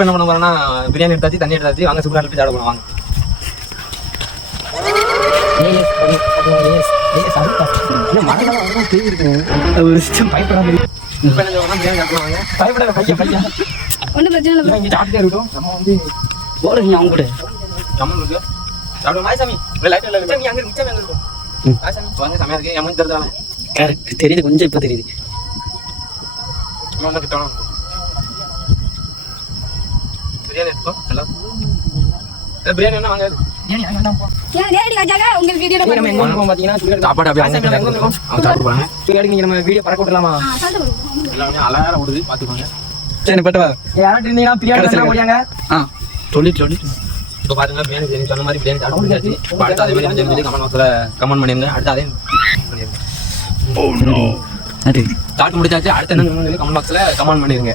இப்போ என்ன பண்ண போறோம்னா பிரியாணி எடுத்தாச்சு, தண்ணி எடுத்தாச்சு, வாங்க சூப்பராக போய் சாப்பிட போறோம் வாங்க. ஒன்றும் பிரச்சனை இல்லை. இங்கே சாப்பிட்டே இருக்கட்டும். நம்ம வந்து போடுங்க அவங்க கூட கம்மன் இருக்கு சாப்பிடுவோம். மாயசாமி லைட் இல்லை மிச்சம் அங்கே மிச்சம் எங்கே இருக்கும் மாயசாமி வாங்க செமையாக இருக்கு. எம்மன் தெரிஞ்சாலே கரெக்ட் தெரியுது, கொஞ்சம் இப்போ தெரியுது. இன்னும் கிட்டணும் பிரியாணி எடுத்தோம் நல்லா. பிரியாணி என்ன வாங்க ஏன் நேரடி காஜாக உங்களுக்கு வீடியோ நம்ம எங்க போறோம் பாத்தீங்கன்னா சாப்பாடு அப்படியே அவங்க சாப்பிட்டு போறாங்க. சுகாடி நீங்க நம்ம வீடியோ பறக்க விடலாமா? எல்லாமே அழகாக ஓடுது பார்த்துக்கோங்க. சரி பட்டவா யாரும் இருந்தீங்கன்னா பிரியாணி ஓடியாங்க. சொல்லி இப்போ பாருங்க பிரியாணி சொன்ன மாதிரி பிரியாணி சாப்பிட்டு முடிஞ்சாச்சு. இப்போ அடுத்து அதே மாதிரி வந்து கமெண்ட் பாக்ஸில் கமெண்ட் பண்ணிருங்க. அடுத்து அதே பண்ணிருங்க. சாப்பிட்டு முடிச்சாச்சு. அடுத்து என்ன கமெண்ட் பாக்ஸில் கமெண்ட் பண்ணிருங்க.